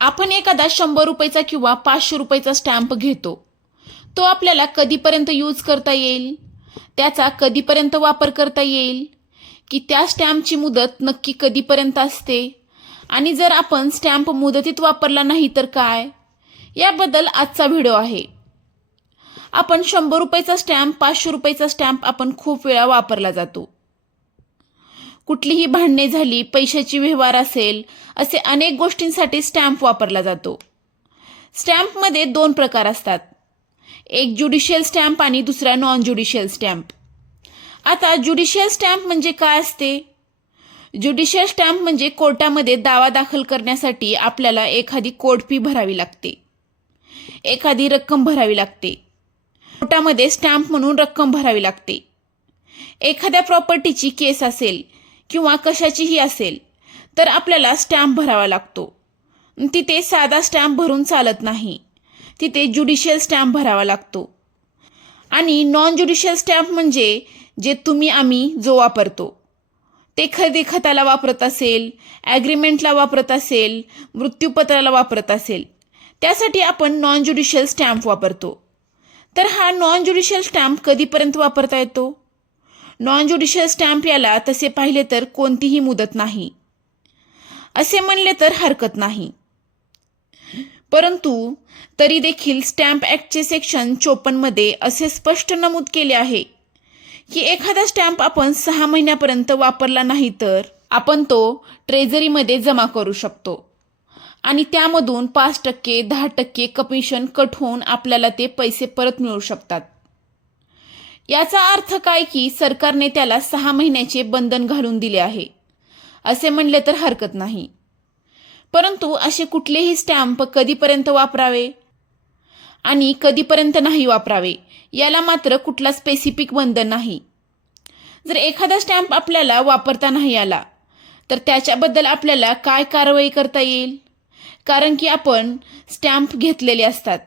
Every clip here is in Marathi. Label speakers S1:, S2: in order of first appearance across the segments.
S1: आपण एखादा शंभर रुपयाचा किंवा पाचशे रुपयाचा स्टॅम्प घेतो. तो आपल्याला कधीपर्यंत यूज करता येईल? त्याचा कधीपर्यंत वापर करता येईल? की त्या स्टॅम्पची मुदत नक्की कधीपर्यंत असते? आणि जर आपण स्टॅम्प मुदतीत वापरला नाही तर काय? याबद्दल आजचा व्हिडिओ आहे. आपण शंभर रुपयाचा स्टॅम्प पाचशे रुपयाचा स्टॅम्प आपण खूप वेळा वापरला जातो. कुठलीही भांडणे झाली पैशाची व्यवहार असेल असे अनेक गोष्टींसाठी स्टॅम्प वापरला जातो. स्टॅम्पमध्ये दोन प्रकार असतात. एक ज्युडिशियल स्टॅम्प आणि दुसरा नॉन ज्युडिशियल स्टॅम्प. आता ज्युडिशियल स्टॅम्प म्हणजे काय असते? ज्युडिशियल स्टॅम्प म्हणजे कोर्टामध्ये दावा दाखल करण्यासाठी आपल्याला एखादी कोर्ट फी भरावी लागते. एखादी रक्कम भरावी लागते. कोर्टामध्ये स्टॅम्प म्हणून रक्कम भरावी लागते. एखाद्या प्रॉपर्टीची केस असेल किंवा कशाचीही असेल तर आपल्याला स्टॅम्प भरावा लागतो. तिथे साधा स्टॅम्प भरून चालत नाही. तिथे ज्युडिशियल स्टॅम्प भरावा लागतो. आणि नॉन ज्युडिशियल स्टॅम्प म्हणजे जे तुम्ही आम्ही जो वापरतो. ते खरेदी खताला वापरत असेल ॲग्रीमेंटला वापरत असेल मृत्यूपत्राला वापरत असेल त्यासाठी आपण नॉन ज्युडिशियल स्टॅम्प वापरतो. तर हा नॉन ज्युडिशियल स्टॅम्प कधीपर्यंत वापरता येतो? नॉन ज्युडिशियल स्टॅम्प याला तसे पाहिले तर कोणतीही मुदत नाही. असे म्हणले तर हरकत नाही. परंतु तरी देखील स्टॅम्प ॲक्टचे सेक्शन चोपन्नमध्ये असे स्पष्ट नमूद केले आहे की एखादा स्टॅम्प आपण सहा महिन्यापर्यंत वापरला नाही तर आपण तो ट्रेझरीमध्ये जमा करू शकतो. आणि त्यामधून पाच टक्के दहा टक्के कमिशन कट होऊन आपल्याला ते पैसे परत मिळू शकतात. याचा अर्थ काय की सरकारने त्याला सहा महिन्याचे बंधन घालून दिले आहे. असे म्हणले तर हरकत नाही. परंतु असे कुठलेही स्टॅम्प कधीपर्यंत वापरावे? आणि कधीपर्यंत नाही वापरावे याला मात्र कुठला स्पेसिफिक बंधन नाही. जर एखादा स्टॅम्प आपल्याला वापरता नाही आला तर त्याच्याबद्दल आपल्याला काय कारवाई करता येईल? कारण की आपण स्टॅम्प घेतलेले असतात.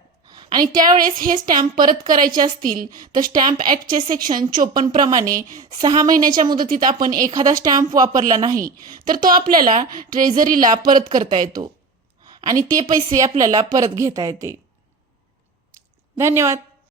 S1: आणि त्यावेळेस हे स्टॅम्प परत करायचे असतील तर स्टॅम्प ॲक्टचे सेक्शन चोपन्न प्रमाणे सहा महिन्याच्या मुदतीत आपण एखादा स्टॅम्प वापरला नाही तर तो आपल्याला ट्रेझरीला परत करता येतो. आणि ते पैसे आपल्याला परत घेता येते. धन्यवाद.